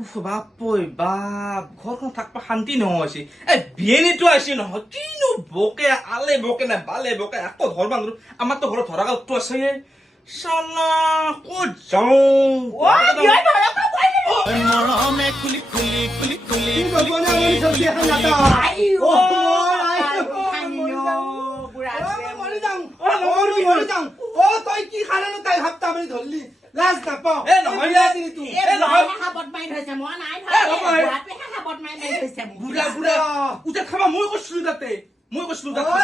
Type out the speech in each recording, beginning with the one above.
উফ বাপই বাপ ঘৰখন থাকবা শান্তি নহৈছে বিয়েনিটো আহিছে নহয় কিনো বকে আলে বকে না বালে বকে আকৌ ধৰবা নোৱাৰো আমাৰতো ঘৰত ধৰা গাঁৱতো আছে চালা ক'ত যাওঁ মৰমে খুলি খুলি খুলি খুলি তই কি খানানো তাই হাপ্তা মাৰি ধৰলি লাজ নাপাওঁ বুঢ়া বুঢ়া উঠে খাবা মই কৈছিলো তাতে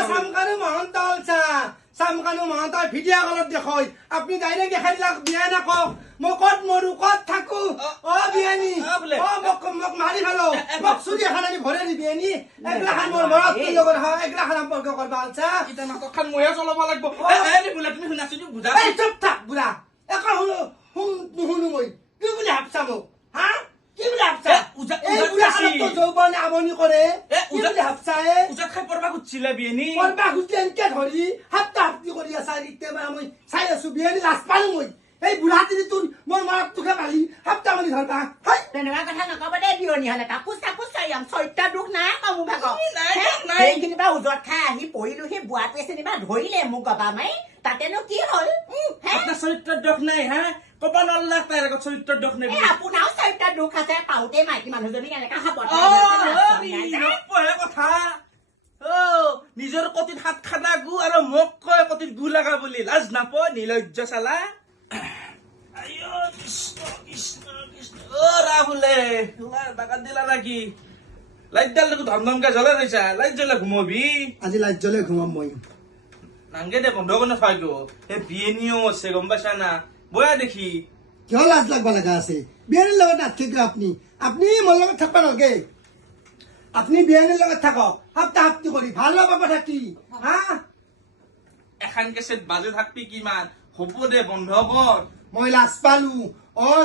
চামকানু মহন্ত চা চামকানু মহন্ত ভিডিঅ' কলত দেখয় আপুনি ডাইৰেক্ট দেখাই দিলাক বিয়া নকওক মই ক'ত মৰো ক'ত থাকো বিয়ানী মোক মাৰি পেলো মোক চুৰি এখানি ভৰে দি বিয়ানী এগলাখান মোৰ মৰত লগত হয় এগলাখান সম্পৰ্ক কৰবা আলছা এতিয়া নাটকখন ময়ে চলাব লাগিব বুঢ়া তুমি শুনাছো বুজা চুপ থাক বুঢ়া একো নুশুনো মই কি বুলি ভাবছা মোক হা কি বুলি ভাবছা এই বুঢ়াখানকতো যৌৱনে আমনি কৰে কি বুলি ভাবছা উজাত খাই পৰবা খুজিছিলা বিয়েনি কৰবা খুজিলে এনেকে ধৰি হাপ্তা হাপ্তি কৰি আছা কেতিয়াবা মই চাই আছো বিয়ানী লাজ পালো মই এই বুঢ়াটিনি তোৰ মোৰ মনত তোকে পালি হাপ্তা মাৰি ধৰবা তেনেকুৱা কথা নকব দেই বিয়নী হলে কাপোৰ চাপোৰ চাৰিয়াম চৰিত্ৰ দুখ নাই আকৌ মোৰ ভাগৰ সেইখিনি পৰা উজত খাই আহি পৰিলো সেই বুঢ়াটোৱে যেনিবা ধৰিলে মোক গবা মাৰি তাতেনো কি হ'ল আপোনাৰ চৰিত্ৰৰ দোষ নাই হা কবা নল্লাক তাইৰ আগত চৰিত্ৰৰ দোষ নাই আপোনাৰো চৰিত্ৰ দুখ আছে পাওঁতে মাইকী মানুহজনীক এনেকা সাবত কথা নিজৰ কটিত হাত খানা গু আৰু মোক কয় কটিত গু লগা বুলি লাজ নাপয় নিৰ্লজ্জ চালা ৰাহুলে বাগান দিলা নাকি লাইটডাল দেখো ধম ধমকে জ্বলাই ৰৈছা লাইট জ্বলে ঘুমবি আজি লাইট জ্বলে ঘুমাম মই নাংগে দে বন্ধ কৰি নাথাকো সেই বিয়েনিও আছে গম পাইছা না বয়া দেখি কিয় লাজ লাগবা লগা আছে বিয়ানীৰ লগত নাথাকিব আপুনি মোৰ লগত থাকবা নালাগে আপুনি বিয়ানীৰ লগত থাকক হাপ্তা হাপ্তি কৰি ভাল পাবা থাকি হা এখন কেছেট বাজে থাকবি কিমান হ'ব দে বন্ধ কৰ মই লাজ পালো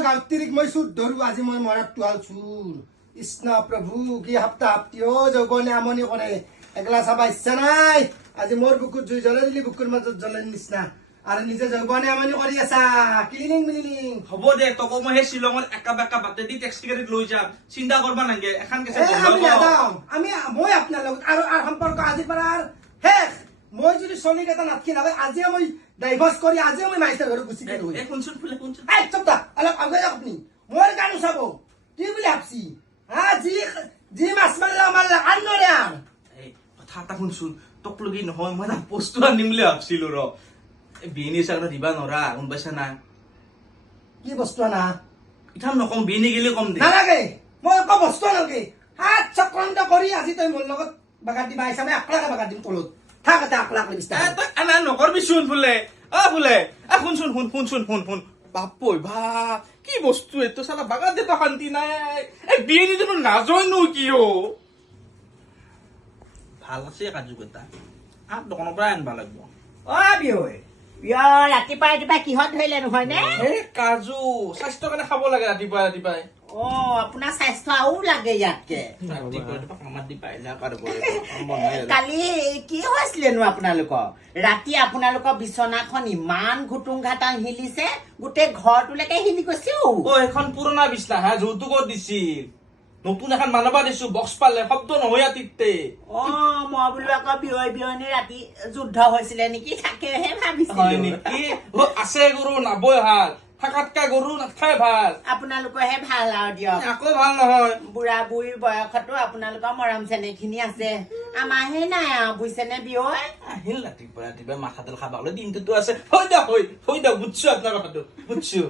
গাঁৱতিৰিক মই চুৰ ধৰো আজি মই মৰাত তোৱাল চুৰ কৃষ্ণ প্ৰভু কি হাপ্তা হাপ্তি যৌৱনে আমনি কৰে একলা চাবা ইচ্ছা নাই আজি মোৰ বুকুত জুই জ্বলাই দিলি বুকুৰ মাজত জ্বলাই নিচিনা আৰু নিজে যৌৱনে আমনি কৰি আছা ক্লিনিং মিলিং হ'ব দে তোক মই সেই শ্বিলঙত একা বেকা বাটে দি টেক্সি গাড়ীত লৈ যাম চিন্তা কৰবা নাগে এখন কেছেট আমি নাযাওঁ মই আপোনাৰ লগত আৰু সম্পৰ্ক আজিৰ পৰা শেষ মই যদি চলি এটা নাথকি নাপাই আজিয়ে মই ডাইভৰ্চ কৰি আজিয়ে মই মাইষ্টাৰ ঘৰত গুচি গলো শুনচোন ফুলে শুনচোন অলপ আগুৱাই যাওক আপুনি মোৰ গানো চাব কি বুলি ভাবছি হা যি মাছ মাৰিলে আমাৰ আনৰে আন কথা এটা শুনচোন তোক লগি নহয় মই এটা বস্তু আনিম বুলি ভাবছিলো ৰ বিয়েনি চাকৰি দিবা নৰা গম পাইছা না কি বস্তু আনা ইথান নকম বিয়েনি গেলি কম দে নালাগে মই একো বস্তু নালাগে হাত চক্ৰান্ত কৰি আজি তই মোৰ লগত বাগান দিবা আহিছা মই আকলাকে বাগান দিম তলত থাক এটা আকলাকে বিস্তাৰ তই এনা নকৰবি চোন ফুলে ফুলে শুনচোন শুন বাপই বাপ কি বস্তু এইটো চালা বাগান দিবা শান্তি নাই বিয়েনি জানো নাজয়নো কিয় ভাল আছে কাজু কেইটা দোকানৰ পৰা আনিব লাগিব ৰাতিপুৱা কিহত ধৰিলে নহয় নে কাজু স্বাস্থ্যৰ কাৰণে খাব লাগে ৰাতিপুৱাই আপোনাৰ স্বাস্থ্য আৰু লাগে ইয়াতকে কালি কি হৈছিলেনো আপোনালোকৰ ৰাতি আপোনালোকৰ বিচনাখন ইমান ঘুটুং ঘাটা হিলিছে গোটেই ঘৰটোলৈকে হিলি গৈছে এখন পুৰণা বিছনা হা যৌতুকত দিছিল নতুন এখন মানবা দিছো বক্স পালে শব্দ নহয় তিতে মই বোলো আকৌ বিয়নী ৰাতি যুদ্ধ হৈছিলে নেকি তাকেহে ভাবিছিলো নেকি আছে গৰু নাবই ভাল থাকাতকা গৰু নাখাই ভাল আপোনালোকৰহে ভাল আৰু দিয়ক আকৌ ভাল নহয় বুঢ়া বুঢ়ীৰ বয়সতো আপোনালোকৰ মৰম চেনেহ খিনি আছে আমাৰহে নাই আৰু বুজিছেনে বিয় আহিল ৰাতিপুৱা মাথাতেল খাবা দিনটোতো আছে হৈ দা বুজছো আপোনাৰ কথাটো বুজছো